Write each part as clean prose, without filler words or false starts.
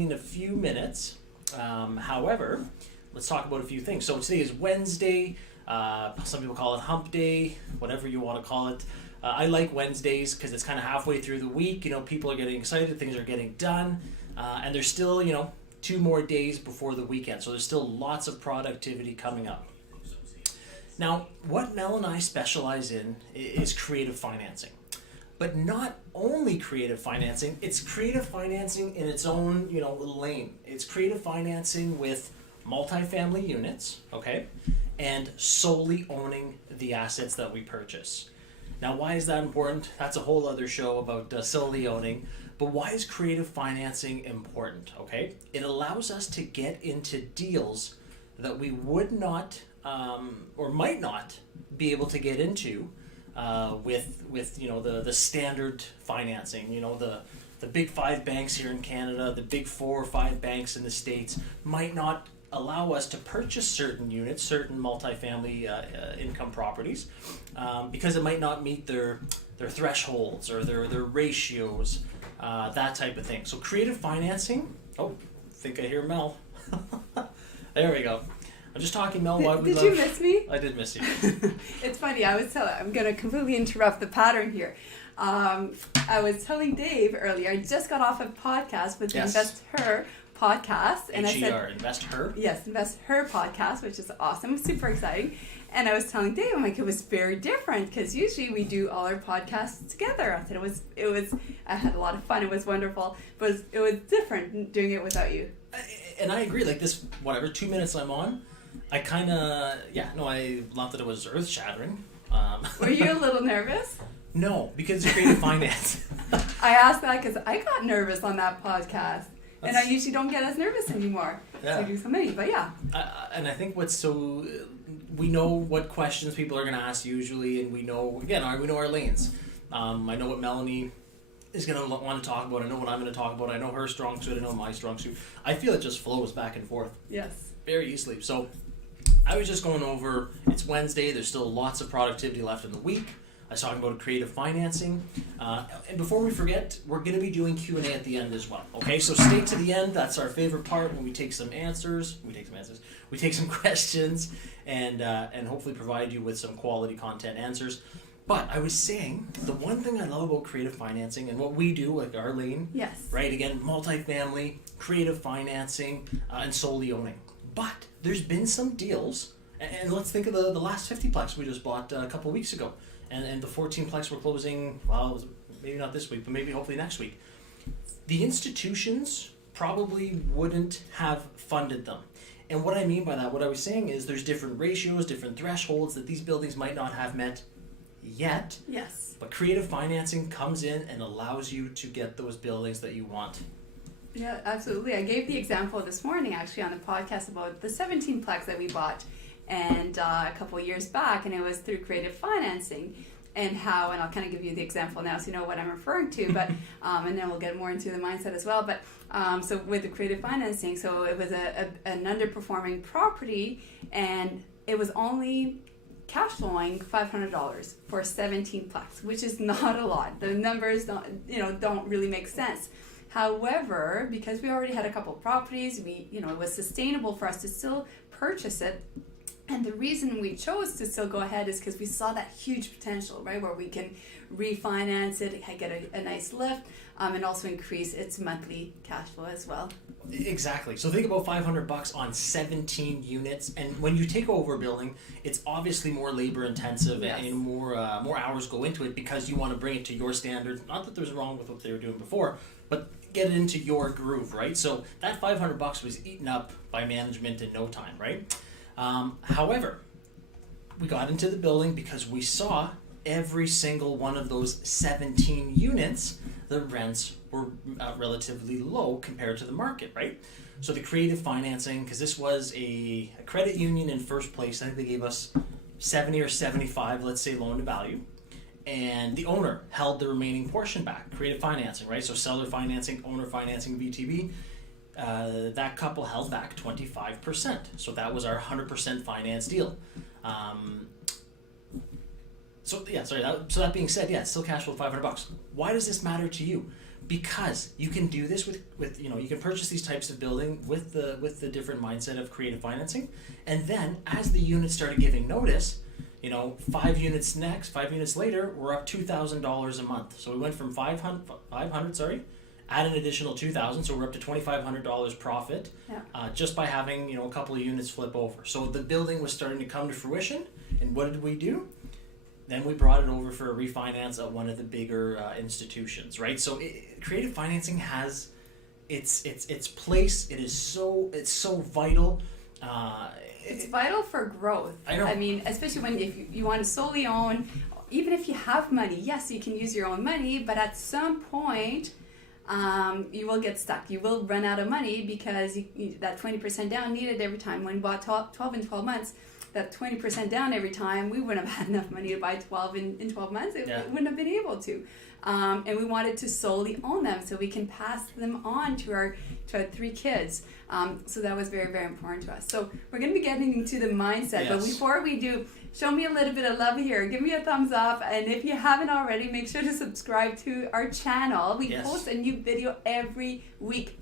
in a few minutes. However, let's talk about a few things. So today is Wednesday. Some people call it hump day, whatever you want to call it. I like Wednesdays because it's kind of halfway through the week. People are getting excited, things are getting done, and there's still, 2 more days before the weekend. So there's still lots of productivity coming up. Now, what Mel and I specialize in is creative financing. But not only creative financing, it's creative financing in its own, lane. It's creative financing with multifamily units, okay? And solely owning the assets that we purchase. Now, why is that important? That's a whole other show about solely owning. But why is creative financing important, okay? It allows us to get into deals that we would not or might not be able to get into with the standard financing. The big 5 banks here in Canada, the big 4 or 5 banks in the States might not allow us to purchase certain units, certain multifamily income properties, because it might not meet their thresholds or their ratios, that type of thing. So creative financing. Oh, I think I hear Mel. There we go. I'm just talking, Mel. Did you miss me? I did miss you. It's funny. I'm going to completely interrupt the pattern here. I was telling Dave earlier, I just got off a podcast with the Invest Her podcast. And I said, Invest Her? Yes, Invest Her podcast, which is awesome, super exciting. And I was telling Dave, I'm like, it was very different because usually we do all our podcasts together. I said I had a lot of fun. It was wonderful, but it was different doing it without you. And I agree. Like this, 2 minutes I'm on, I kind of, not that it was earth shattering. Were you a little nervous? No, because it's creative finance. I asked that because I got nervous on that podcast. And I usually don't get as nervous anymore. Yeah. So I do so many, but yeah. And I think we know what questions people are going to ask usually, and we know our lanes. I know what Melanie is going to want to talk about. I know what I'm going to talk about. I know her strong suit. I know my strong suit. I feel it just flows back and forth. Yes. Very easily. So I was just going over, it's Wednesday. There's still lots of productivity left in the week. I was talking about creative financing. And before we forget, we're going to be doing Q&A at the end as well. Okay, so stay to the end. That's our favorite part when we take some answers. We take some questions and hopefully provide you with some quality content answers. But I was saying, the one thing I love about creative financing and what we do, like our lane, yes, right? Again, multifamily, creative financing, and solely owning. But there's been some deals, and let's think of the last 50-plex we just bought a couple weeks ago. And the 14-plex we're closing, well, maybe not this week, but maybe hopefully next week. The institutions probably wouldn't have funded them. And what I mean by that, what I was saying is there's different ratios, different thresholds that these buildings might not have met yet. Yes. But creative financing comes in and allows you to get those buildings that you want. Yeah, absolutely. I gave the example this morning actually on the podcast about the 17-plex that we bought and a couple of years back, and it was through creative financing, and I'll kind of give you the example now so you know what I'm referring to, but and then we'll get more into the mindset as well. But so with the creative financing, so it was an underperforming property, and it was only cash flowing $500 for a 17-plex, which is not a lot. The numbers don't really make sense. However, because we already had a couple of properties, it was sustainable for us to still purchase it. And the reason we chose to still go ahead is because we saw that huge potential, right, where we can refinance it, get a nice lift, and also increase its monthly cash flow as well. Exactly. So think about $500 on 17 units, and when you take over a building, it's obviously more labor intensive, yes, and more hours go into it because you want to bring it to your standards. Not that there's wrong with what they were doing before, but get it into your groove, right? So that $500 was eaten up by management in no time, right? However, we got into the building because we saw every single one of those 17 units, the rents were relatively low compared to the market, right? So the creative financing, because this was a credit union in first place, I think they gave us 70 or 75, let's say, loan to value. And the owner held the remaining portion back, creative financing, right? So seller financing, owner financing, VTB. That couple held back 25%. So that was our 100% finance deal. So that being said, yeah, it's still cash flow $500. Why does this matter to you? because you can do this with you can purchase these types of building with the different mindset of creative financing, and then as the units started giving notice, 5 units later, we're up $2,000 a month. So we went from 500, add an additional 2,000, so we're up to $2,500 profit, just by having a couple of units flip over. So the building was starting to come to fruition, and what did we do? Then we brought it over for a refinance at one of the bigger institutions, right? So creative financing has its place. It's so vital. It's vital for growth. I know. I mean, especially if you want to solely own, even if you have money, yes, you can use your own money, but at some point, you will get stuck. You will run out of money because that 20% down needed every time. When we bought 12 in 12 months, that 20% down every time, we wouldn't have had enough money to buy 12 in 12 months. We wouldn't have been able to. And we wanted to solely own them so we can pass them on to our 3 kids. So that was very, very important to us. So we're going to be getting into the mindset. Yes. But before we do, show me a little bit of love here. Give me a thumbs up. And if you haven't already, make sure to subscribe to our channel. We post a new video every week.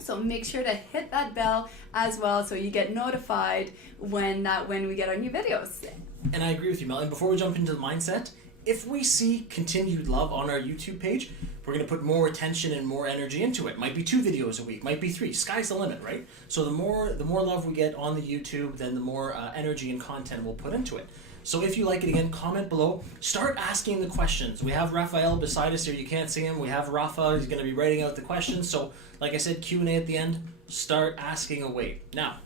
So make sure to hit that bell as well so you get notified when we get our new videos. And I agree with you, Mel. And before we jump into the mindset, if we see continued love on our YouTube page, we're going to put more attention and more energy into it. Might be 2 videos a week, might be 3. Sky's the limit, right? So the more love we get on the YouTube, then the more energy and content we'll put into it. So if you like it, again, comment below. Start asking the questions. We have Raphael beside us here. You can't see him. We have Rafa. He's going to be writing out the questions. So like I said, Q&A at the end. Start asking away. Now,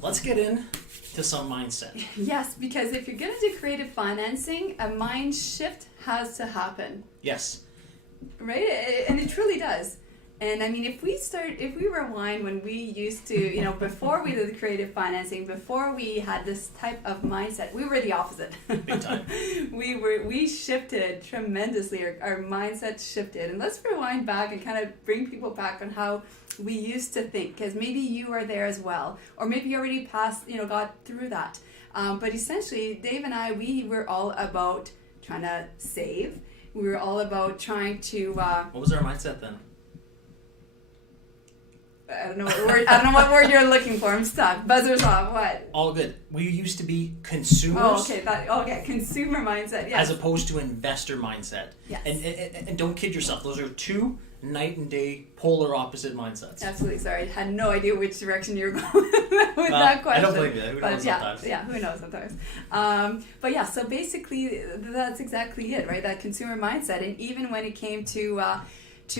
let's get into some mindset. Yes, because if you're going to do creative financing, a mind shift has to happen. Yes. Right? And it truly does. And I mean, if we rewind when we used to, before we did the creative financing, before we had this type of mindset, we were the opposite. Big time. We shifted tremendously. Our mindset shifted. And let's rewind back and kind of bring people back on how we used to think, because maybe you are there as well, or maybe you already got through that. But essentially, Dave and I, we were all about trying to save. We were all about trying to. What was our mindset then? I don't know what word you're looking for. I'm stuck. Buzzers off. What? All good. We used to be consumers. Oh, okay. Consumer mindset. Yes. As opposed to investor mindset. Yes. And don't kid yourself. Those are 2 night and day polar opposite mindsets. Absolutely. Sorry, I had no idea which direction you were going with that question. I don't believe it. Who knows sometimes? Yeah, who knows sometimes. But yeah, so basically that's exactly it, right? That consumer mindset. And even when it came to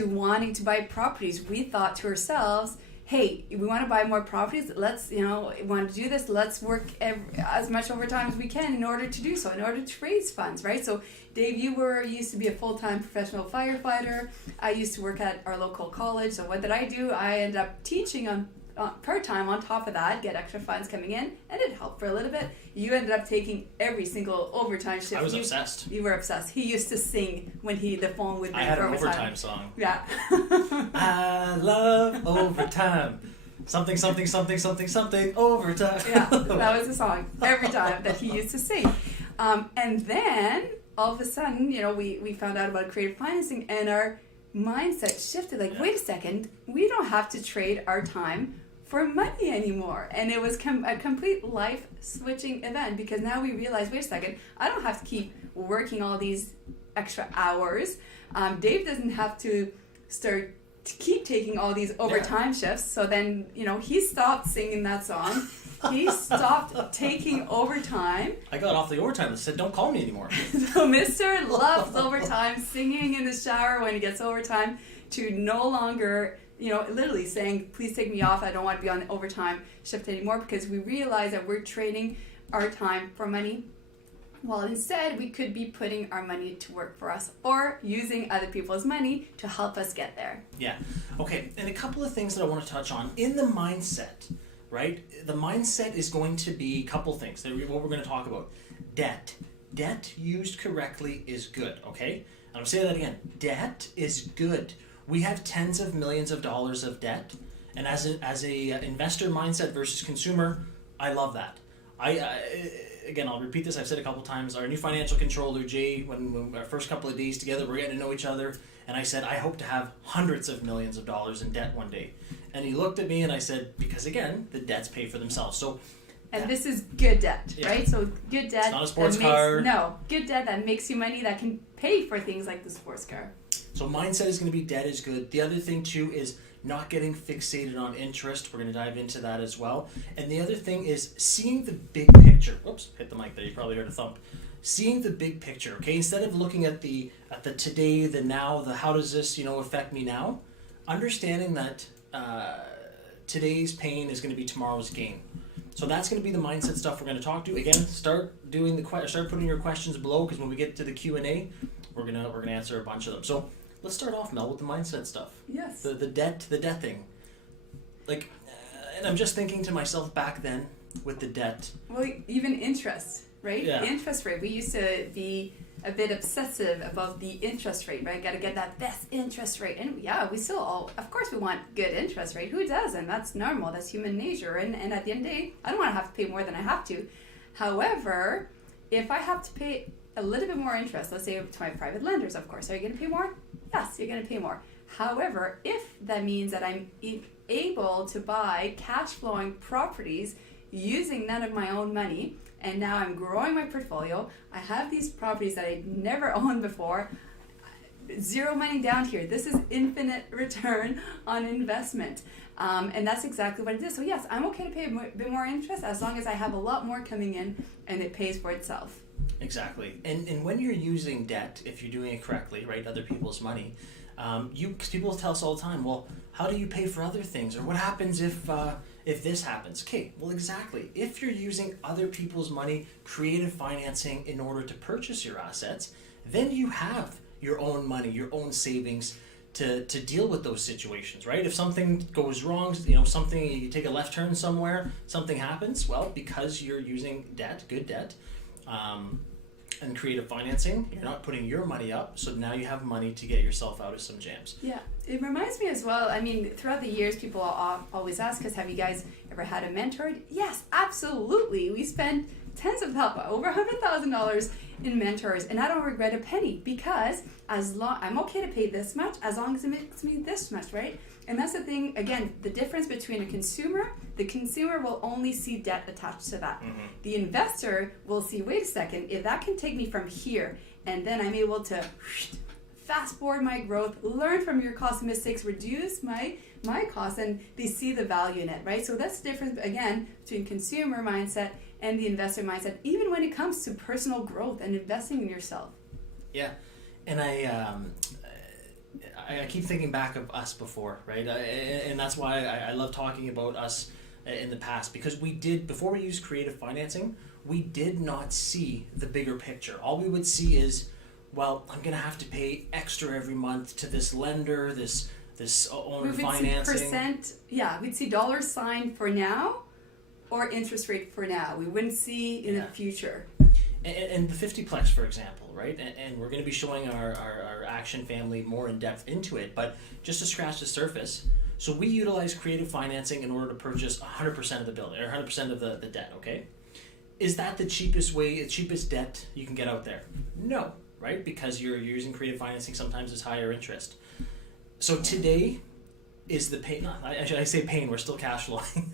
wanting to buy properties, we thought to ourselves, hey, we want to buy more properties. Let's, we want to do this. Let's work as much overtime as we can in order to do so, in order to raise funds, right? So, Dave, you used to be a full-time professional firefighter. I used to work at our local college. So what did I do? I ended up teaching on part-time on top of that, get extra funds coming in, and it helped for a little bit. You ended up taking every single overtime shift. I was obsessed. You were obsessed. He used to sing when the phone would ring. I had an overtime song. Yeah. I love overtime. Something, something, something, something, something, overtime. Yeah, that was the song every time that he used to sing. And then, all of a sudden, we found out about creative financing, and our mindset shifted. Wait a second, we don't have to trade our time for money anymore. And it was a complete life switching event, because now we realize, wait a second, I don't have to keep working all these extra hours. Dave doesn't have to keep taking all these overtime shifts. So then, he stopped singing that song. He stopped taking overtime. I got off the overtime and said, don't call me anymore. So Mr. loves overtime, singing in the shower when he gets overtime, to no longer, literally saying, please take me off. I don't want to be on the overtime shift anymore, because we realize that we're trading our time for money, while instead we could be putting our money to work for us, or using other people's money to help us get there. Yeah. Okay. And a couple of things that I want to touch on in the mindset, right? The mindset is going to be a couple things. What we're going to talk about. Debt. Debt used correctly is good, okay? I'm going to say that again. Debt is good. We have tens of millions of dollars of debt, and as a investor mindset versus consumer, I love that. Again, I'll repeat this. I've said a couple times. Our new financial controller, Jay, when our first couple of days together, we're getting to know each other, and I said, I hope to have hundreds of millions of dollars in debt one day. And he looked at me and I said, because again, the debts pay for themselves. So, and this is good debt, right? So good debt. It's not a sports car. No, good debt that makes you money that can pay for things like the sports car. So mindset is going to be debt is good. The other thing too is not getting fixated on interest. We're going to dive into that as well. And the other thing is seeing the big picture. Whoops, hit the mic there. You probably heard a thump. Seeing the big picture, okay? Instead of looking at the today, the now, the how does this, affect me now, understanding that today's pain is going to be tomorrow's gain. So that's going to be the mindset stuff we're going to talk to. Again, start putting your questions below, because when we get to the Q&A, we're gonna answer a bunch of them. So let's start off, Mel, with the mindset stuff. Yes. The debt thing. Like, and I'm just thinking to myself back then with the debt. Well, even interest, right? Yeah. Interest rate. We used to be a bit obsessive about the interest rate, right? Got to get that best interest rate. And yeah, we still of course we want good interest rate. Who doesn't? That's normal. That's human nature. And at the end of the day, I don't want to have to pay more than I have to. However, if I have to pay a little bit more interest, let's say to my private lenders, of course, are you going to pay more? Yes, you're going to pay more. However, if that means that I'm able to buy cash flowing properties using none of my own money, and now I'm growing my portfolio, I have these properties that I never owned before, zero money down here. This is infinite return on investment. And that's exactly what it is. So yes, I'm okay to pay a bit more interest as long as I have a lot more coming in and it pays for itself. Exactly. And when you're using debt, if you're doing it correctly, right, other people's money, people tell us all the time, well, how do you pay for other things? Or what happens if this happens? Okay, well, exactly. If you're using other people's money, creative financing, in order to purchase your assets, then you have your own money, your own savings to deal with those situations, right? If something goes wrong, you take a left turn somewhere, something happens, well, because you're using debt, good debt, and creative financing, you're not putting your money up, so now you have money to get yourself out of some jams. Yeah, it reminds me as well, I mean, throughout the years, people always ask us, have you guys ever had a mentor? Yes, absolutely. We spent tens of over $100,000 in mentors, and I don't regret a penny, because I'm okay to pay this much as long as it makes me this much, right? And that's the thing, again, the difference between the consumer will only see debt attached to that. Mm-hmm. The investor will see, wait a second, if that can take me from here, and then I'm able to fast forward my growth, learn from your costs and mistakes, reduce my costs, and they see the value in it, right? So that's the difference, again, between consumer mindset and the investor mindset, even when it comes to personal growth and investing in yourself. Yeah, and I keep thinking back of us before, right? And that's why I love talking about us in the past, because before we used creative financing, we did not see the bigger picture. All we would see is, well, I'm going to have to pay extra every month to this lender, this owner financing. We'd see dollar sign for now or interest rate for now. We wouldn't see in the future. And the 50-plex, for example, right? And we're going to be showing our action family more in depth into it, but just to scratch the surface, so we utilize creative financing in order to purchase 100% of the building, or 100% of the debt, okay? Is that the cheapest debt you can get out there? No, right? Because you're using creative financing, sometimes it's higher interest. So today is the pain, I say pain, we're still cash flowing.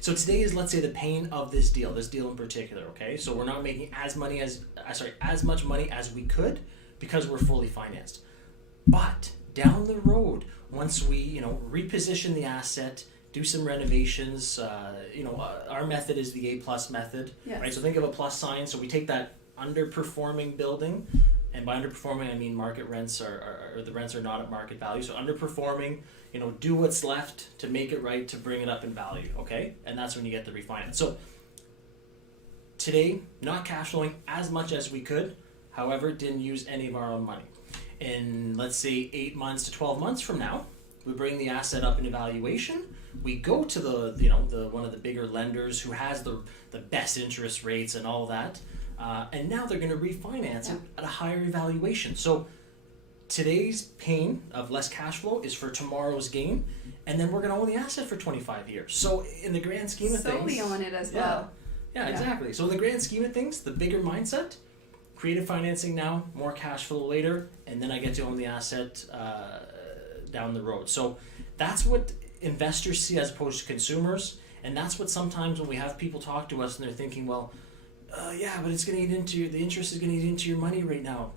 So today is, let's say, the pain of this deal in particular, okay? So we're not making as much money as we could because we're fully financed. But down the road, once we, reposition the asset, do some renovations, our method is the A+ method, yes. Right? So think of a plus sign. So we take that underperforming building, and by underperforming, I mean market rents or the rents are not at market value. So underperforming, do what's left to make it right, to bring it up in value, okay? And that's when you get the refinance. So today, not cash flowing as much as we could, however, didn't use any of our own money. In, let's say, 8 months to 12 months from now, we bring the asset up in evaluation. We go to the one of the bigger lenders who has the best interest rates and all that, and now they're going to refinance it at a higher evaluation. So today's pain of less cash flow is for tomorrow's gain, and then we're going to own the asset for 25 years. So in the grand scheme of things, solely own it as well. Yeah, exactly. So in the grand scheme of things, the bigger mindset, creative financing now, more cash flow later, and then I get to own the asset down the road. So that's what investors see as opposed to consumers, and that's what sometimes when we have people talk to us and they're thinking, well, yeah, but it's going to eat into the interest is going to eat into your money right now.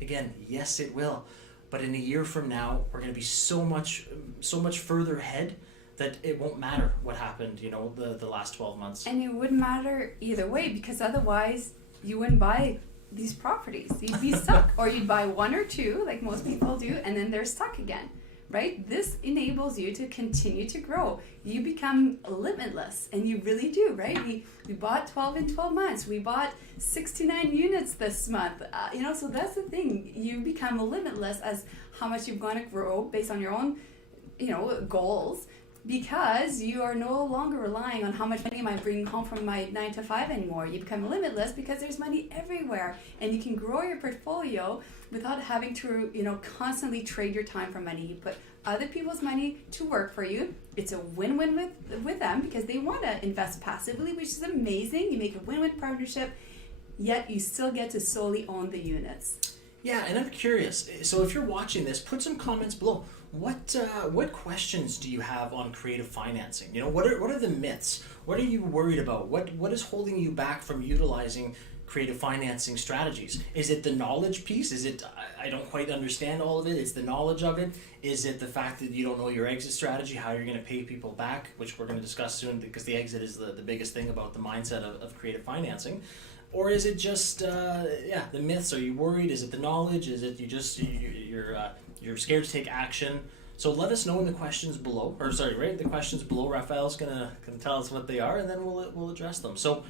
Again, yes, it will, but in a year from now, we're going to be so much further ahead that it won't matter what happened, the last 12 months. And it wouldn't matter either way, because otherwise you wouldn't buy these properties. You'd be stuck, or you'd buy one or two, like most people do, and then they're stuck again. Right? This enables you to continue to grow. You become limitless, and you really do, right? We bought 12 in 12 months. We bought 69 units this month. So that's the thing. You become limitless as how much you're going to grow based on your own, goals, because you are no longer relying on how much money am I bringing home from my 9 to 5 anymore. You become limitless because there's money everywhere, and you can grow your portfolio without having to, constantly trade your time for money. You put other people's money to work for you. It's a win-win with them because they want to invest passively, which is amazing. You make a win-win partnership, yet you still get to solely own the units. Yeah, and I'm curious. So if you're watching this, put some comments below. What questions do you have on creative financing? What are the myths? What are you worried about? What is holding you back from utilizing creative financing strategies? Is it the knowledge piece? Is it I don't quite understand all of it? It's the knowledge of it? Is it the fact that you don't know your exit strategy, how you're going to pay people back, which we're going to discuss soon because the exit is the biggest thing about the mindset of creative financing? Or is it just the myths? Are you worried? Is it the knowledge? Is it you're scared to take action? So let us know in the questions below. The questions below. Raphael's gonna tell us what they are, and then we'll address them. So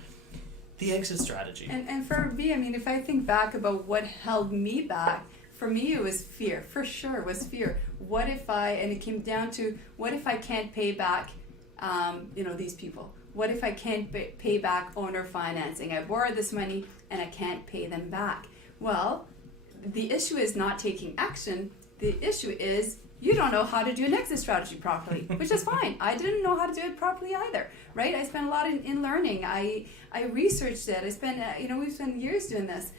the exit strategy. And for me, if I think back about what held me back, for me it was fear. For sure, it was fear. It came down to, what if I can't pay back, these people? What if I can't pay back owner financing? I borrowed this money and I can't pay them back. Well, the issue is not taking action. The issue is you don't know how to do an exit strategy properly, which is fine. I didn't know how to do it properly either, right? I spent a lot in learning. I researched it. I spent, we've spent years doing this.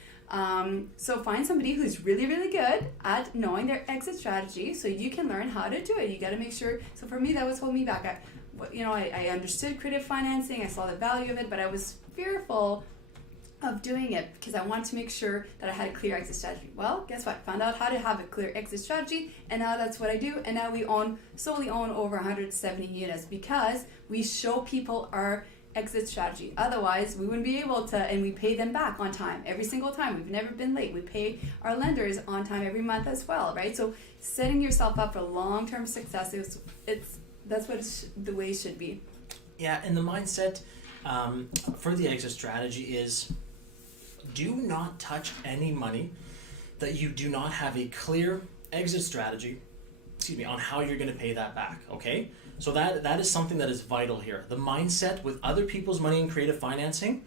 So find somebody who's really, really good at knowing their exit strategy so you can learn how to do it. You got to make sure. So for me, that was holding me back. I understood creative financing. I saw the value of it, but I was fearful of doing it because I wanted to make sure that I had a clear exit strategy. Well, guess what? Found out how to have a clear exit strategy, and now that's what I do. And now we solely own over 170 units because we show people our exit strategy. Otherwise, we wouldn't be able to, and we pay them back on time every single time. We've never been late. We pay our lenders on time every month as well, right? So setting yourself up for long-term success that's what the way it should be. Yeah, and the mindset for the exit strategy is do not touch any money that you do not have a clear exit strategy, on how you're going to pay that back, okay? So that is something that is vital here. The mindset with other people's money in creative financing,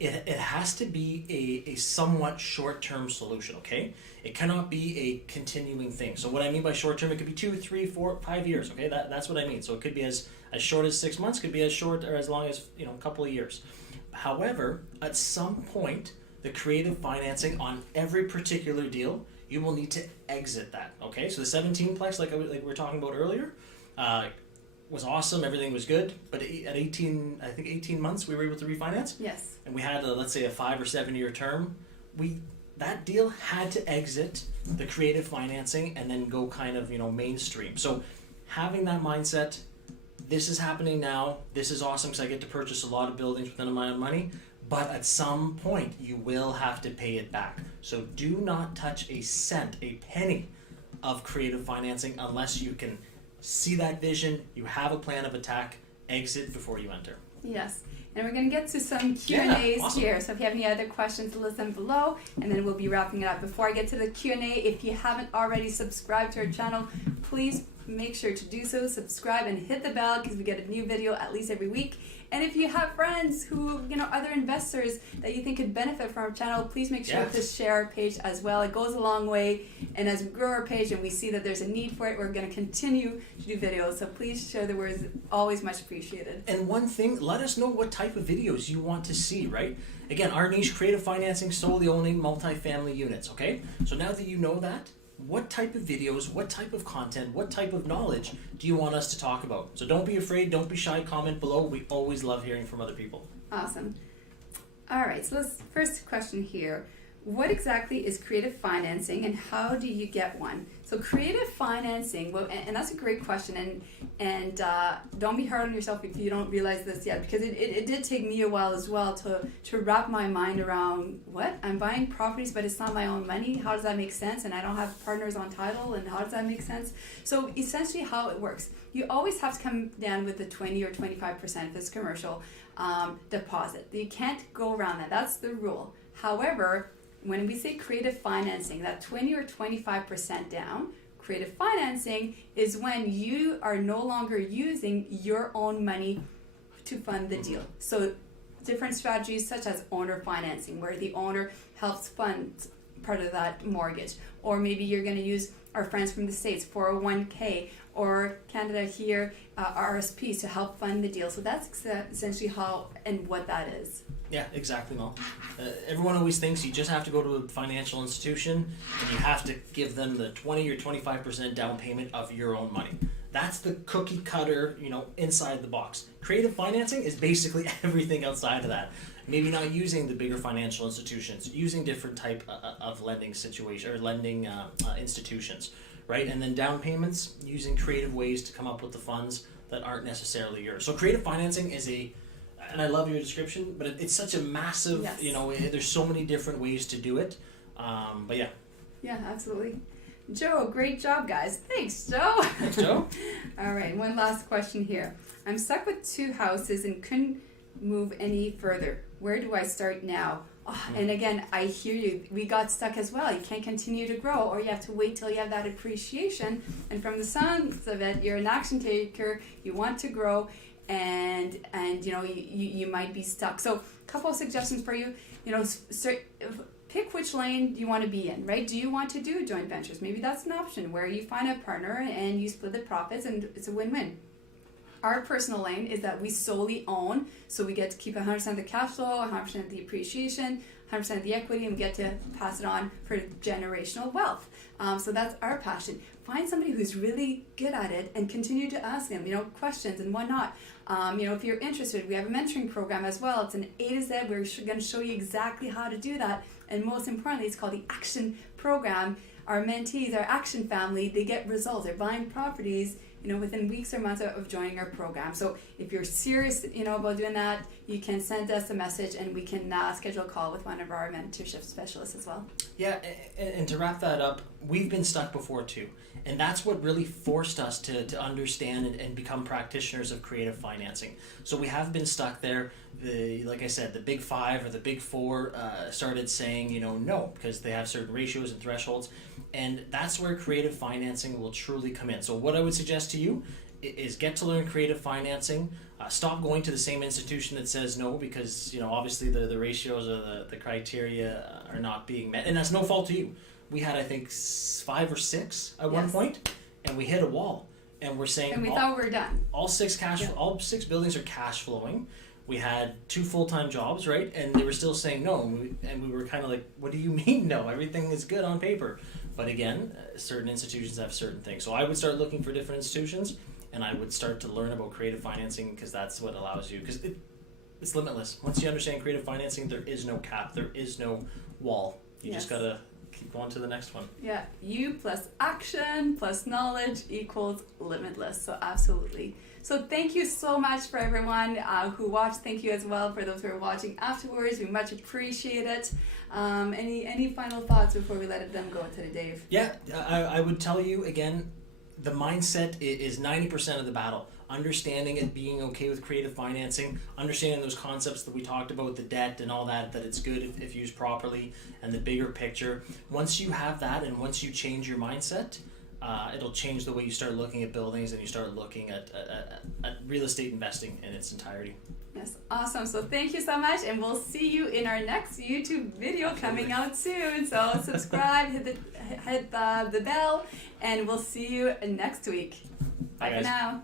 it has to be a somewhat short-term solution, okay? It cannot be a continuing thing. So what I mean by short-term, it could be 2, 3, 4, 5 years, okay? That's what I mean. So it could be as short as 6 months, could be as short or as long as a couple of years. However, at some point, the creative financing on every particular deal, you will need to exit that, okay? So the 17-plex, like we were talking about earlier, was awesome. Everything was good, but at 18 months, we were able to refinance. Yes. And we had, let's say, a 5 or 7 year term. That deal had to exit the creative financing and then go kind of, mainstream. So having that mindset, this is happening now. This is awesome because I get to purchase a lot of buildings within my own money. But at some point, you will have to pay it back. So do not touch a cent, a penny of creative financing unless you can see that vision, you have a plan of attack, exit before you enter. Yes. And we're going to get to some Q&As awesome. here. So if you have any other questions, list them below, and then we'll be wrapping it up. Before I get to the Q&A, if you haven't already subscribed to our channel, please make sure to do so. Subscribe and hit the bell because we get a new video at least every week. And if you have friends who, other investors that you think could benefit from our channel, please make sure to share our page as well. It goes a long way. And as we grow our page and we see that there's a need for it, we're going to continue to do videos. So please share the words. Always much appreciated. And one thing, let us know what type of videos you want to see, right? Again, our niche, creative financing, solely owning multifamily units, okay? So now that you know that, what type of videos, what type of content, what type of knowledge do you want us to talk about? So don't be afraid, don't be shy, comment below. We always love hearing from other people. Awesome. All right, so first question here. What exactly is creative financing and how do you get one? So creative financing, well, and that's a great question, and don't be hard on yourself if you don't realize this yet, because it did take me a while as well to wrap my mind around, what? I'm buying properties, but it's not my own money. How does that make sense? And I don't have partners on title, and how does that make sense? So essentially how it works, you always have to come down with the 20 or 25% if it's commercial deposit. You can't go around that. That's the rule. However, when we say creative financing, that 20 or 25% down, creative financing is when you are no longer using your own money to fund the deal. So different strategies such as owner financing, where the owner helps fund part of that mortgage. Or maybe you're going to use our friends from the States, 401k, or Canada here, RSPs to help fund the deal. So that's essentially how and what that is. Yeah, exactly, Mel. Everyone always thinks you just have to go to a financial institution and you have to give them the 20 or 25% down payment of your own money. That's the cookie cutter, inside the box. Creative financing is basically everything outside of that. Maybe not using the bigger financial institutions, using different type of lending situation or lending institutions, right? And then down payments, using creative ways to come up with the funds that aren't necessarily yours. So creative financing is and I love your description, but it's such a massive, yes. There's so many different ways to do it. But yeah. Yeah, absolutely. Joe, great job, guys. Thanks, Joe. Thanks, Joe. All right, one last question here. I'm stuck with 2 houses and couldn't move any further. Where do I start now? Oh, and again, I hear you. We got stuck as well. You can't continue to grow, or you have to wait till you have that appreciation. And from the sounds of it, you're an action taker. You want to grow. And you might be stuck. So a couple of suggestions for you. Pick which lane you want to be in, right? Do you want to do joint ventures? Maybe that's an option where you find a partner and you split the profits and it's a win-win. Our personal lane is that we solely own, so we get to keep 100% of the cash flow, 100% of the appreciation, 100% of the equity, and we get to pass it on for generational wealth. So that's our passion. Find somebody who's really good at it and continue to ask them, questions and whatnot. If you're interested, we have a mentoring program as well. It's an A to Z. We're going to show you exactly how to do that. And most importantly, it's called the Action Program. Our mentees, our Action family, they get results. They're buying properties, within weeks or months of joining our program. So if you're serious, about doing that, you can send us a message and we can schedule a call with one of our mentorship specialists as well. Yeah, and to wrap that up, we've been stuck before too. And that's what really forced us to understand and become practitioners of creative financing. So we have been stuck there. Like I said, the big 5 or the big 4 started saying, no, because they have certain ratios and thresholds. And that's where creative financing will truly come in. So what I would suggest to you is get to learn creative financing. Stop going to the same institution that says no, because obviously the ratios or the criteria are not being met. And that's no fault to you. We had, I think, 5 or 6 at one point, and we hit a wall. And we're saying, and we thought we were done. All 6 buildings are cash flowing. We had 2 full-time jobs, right? And they were still saying no. And we were kind of like, what do you mean no? Everything is good on paper. But again, certain institutions have certain things. So I would start looking for different institutions, and I would start to learn about creative financing, because that's what allows you. Because it's limitless. Once you understand creative financing, there is no cap. There is no wall. You just got to keep going to the next one. Yeah, you plus action plus knowledge equals limitless. So absolutely. So thank you so much for everyone who watched. Thank you as well for those who are watching afterwards. We much appreciate it. Any final thoughts before we let them go today, Dave? Yeah, I would tell you again, the mindset is 90% of the battle. Understanding it, being okay with creative financing, understanding those concepts that we talked about, the debt and all that it's good if used properly, and the bigger picture. Once you have that and once you change your mindset, it'll change the way you start looking at buildings and you start looking at real estate investing in its entirety. Yes, awesome. So thank you so much, and we'll see you in our next YouTube video coming out soon. So subscribe, hit the bell, and we'll see you next week. Bye for now.